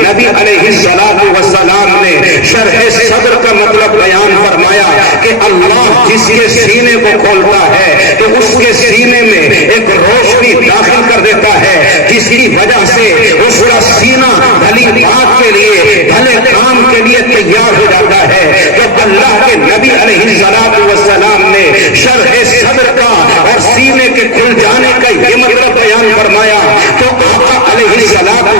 نبی علیہ السلام نے شرح صدر کا مطلب بیان فرمایا کہ اللہ جس کے سینے کو کھولتا ہے تو اس کے سینے میں ایک روشنی داخل کر دیتا ہے، جس کی وجہ سے اس کا سینہ بھلی بات کے لیے، بھلے کام کے لیے تیار ہو جاتا ہے۔ جب اللہ کے نبی علیہ السلام نے شرح صدر کا اور سینے کے کھل جانے کا یہ مطلب بیان فرمایا تو آقا علیہ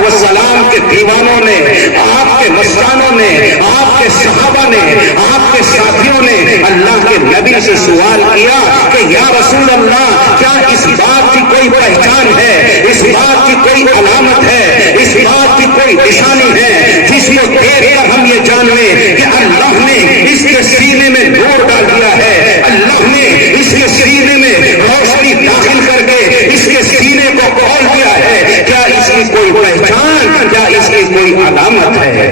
السلام کے دیوانوں نے، آپ کے مستانوں نے، آپ کے صحابہ نے، آپ کے ساتھیوں نے اللہ کے نبی سے سوال کیا کہ یا رسول اللہ، کیا اس بات کی کوئی پہچان ہے، اس بات کی کوئی علامت ہے، اس بات کی کوئی نشانی ہے جس کو دیکھ کر ہم یہ جان لیں کہ اللہ نے اس کے سینے میں نور ڈال دیا ہے، اللہ نے اس کے سینے میں روشنی داخل کر کے اس کے سینے کو کھول دیا ہے، کیا اس کی کوئی پہچان، کیا اس کی کوئی علامت ہے؟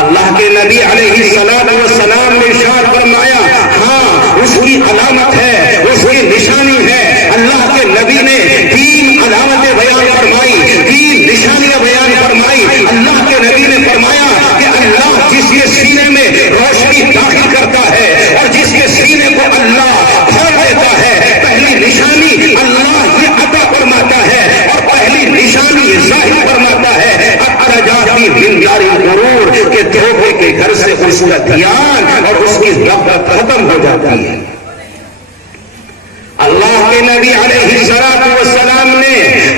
اللہ کے نبی علیہ السلام نے ارشاد فرمایا ہاں اس کی علامت ہے، اس کی نشانی ہے۔ اللہ کے نبی نے 3 علامتیں بیان فرمائی، 3 نشانیاں بیان فرمائی۔ اللہ کے نبی نے فرمایا کہ اللہ جس کے سینے میں روشنی داخل کرتا ہے اور جس کے سینے کو اللہ کھول دیتا ہے، پہلی نشانی اللہ یہ عطا فرماتا ہے اور پہلی نشانی ظاہر فرماتا ہے اخرجاتی من دار الغرور کہ دھوکے کے گھر سے اس کا دھیان اور اس کی رغبت ختم ہو جاتی ہے۔ اللہ کے نبی علیہ السلام نے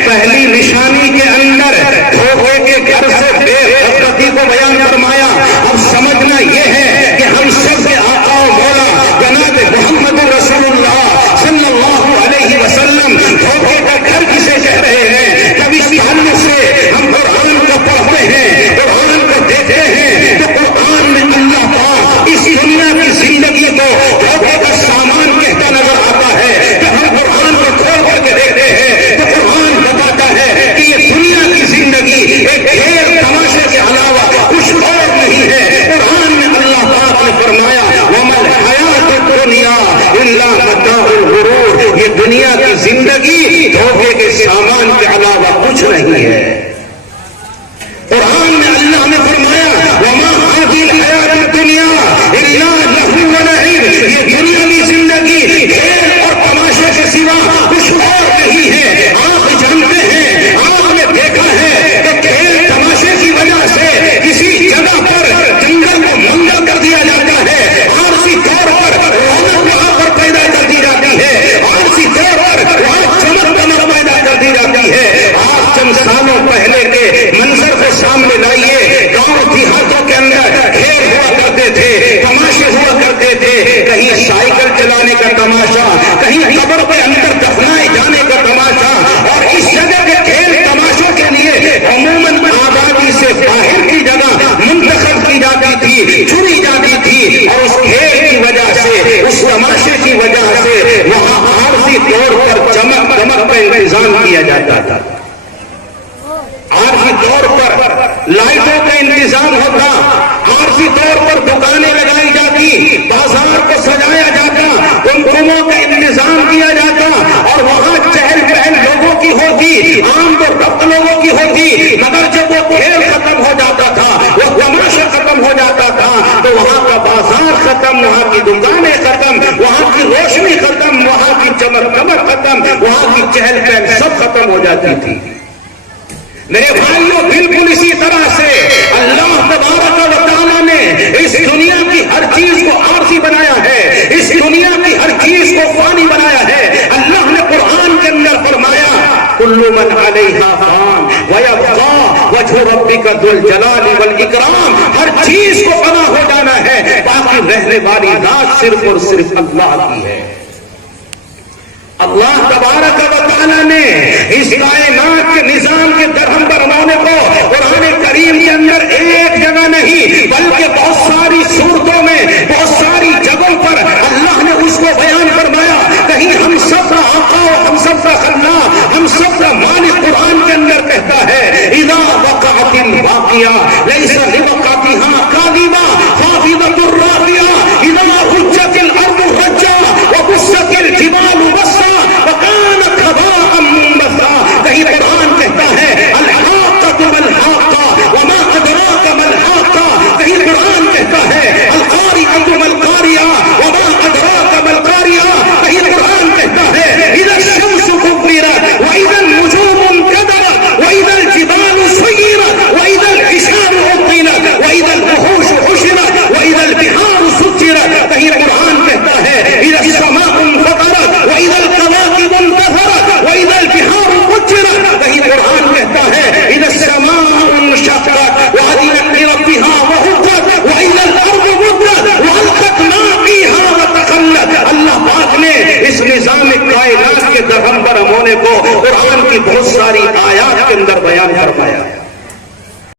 پہلی نشانی کے اندر دھوکے کے گھر سے بے رغبتی کو بیان فرمایا۔ اب سمجھنا یہ ہے کہ ہم سب کے آقا و مولا جناب محمد رسول اللہ صلی اللہ علیہ وسلم دھوکے کا گھر کسے کہہ رہے ہیں؟ جب اس تعلق سے ہم قرآن کو پڑھتے ہیں، قرآن کو دیکھتے ہیں تو قرآن میں اللہ پاک اس دنیا کی زندگی کو دھوکے کا سامان کہتا نظر آتا ہے۔ جب ہم قرآن کو کھول کر کے دیکھتے ہیں تو قرآن بتاتا ہے کہ یہ دنیا کی زندگی ایک کھیل تماشے کے علاوہ کچھ اور نہیں ہے۔ قرآن میں اللہ پاک نے فرمایا وَمَا الْحَيَاةُ الدُّنْيَا إِلَّا مَتَاعُ الْغُرُورِ، یہ دنیا کی زندگی دھوکے کے سامان کے علاوہ کچھ نہیں ہے۔ قرآن میں اللہ نے فرمایا وَمَا هَٰذِهِ الْحَيَاةُ الدُّنْيَا إِلَّا لَهْوٌ وَلَعِبٌ، یہ دنیاوی زندگی کھیل اور تماشے کے سوا کچھ اور نہیں ہے۔ آپ جانتے ہیں، آپ نے دیکھا ہے کہ کھیل تماشے کی وجہ سے کسی جگہ پر جنگل کو ننگا کر دیا جاتا ہے، عارضی طور پر رونق وہاں پر پیدا کر دی جاتی ہے، عارضی طور پر وہاں چمک دمک پیدا کر دی جاتی ہے۔ آپ چند سالوں پہلے کے منظر کو سامنے لائیے، گاؤں دیہاتوں کے اندر کھیل ہوا کرتے تھے، تماشے ہوا کرتے تھے، کہیں سائیکل چلانے کا تماشا، کہیں قبر کے اندر دفنائے جانے کا تماشا، اور اس جگہ کے کھیل تماشوں کے لیے عموماً آبادی سے باہر کی جگہ منتخب کی جاتی تھی، چنی جاتی تھی، اور اس کھیل کی وجہ سے، اس تماشے کی وجہ سے وہاں عارضی طور پر چمک دمک کا انتظام کیا جاتا تھا، عارضی طور پر لائٹوں کا انتظام ہوتا، عارضی طور پر دکانیں لگائی جاتی، بازار کو سجایا جاتا، گمگموں کا انتظام کیا جاتا، اور وہاں چہل پہل لوگوں کی ہوتی، عام و رفت لوگوں کی ہوتی، مگر جب وہ کھیل ختم ہو جاتا تھا، وہ تماشا ختم ہو جاتا تھا تو وہاں کا بازار ختم، وہاں کی دکانیں ختم، وہاں کی روشنی ختم، وہاں کی چمک دمک ختم، وہاں کی چہل پہل سب ختم ہو جاتی تھی۔ میرے بھائیوں بالکل اسی طرح سے اللہ تبارک و تعالیٰ نے اس دنیا کی ہر چیز کو عارضی بنایا ہے، اس دنیا کی ہر چیز کو فانی بنایا ہے۔ اللہ نے قرآن کے اندر فرمایا کل من علیہا فان ویبقی وجہ ربک ذو الجلال والاکرام، ہر چیز کو فنا ہو جانا ہے، باقی رہنے والی ذات صرف اور صرف اللہ کی ہے۔ اللہ تبارک و تعالیٰ نے اس کائنات کے نظام کے در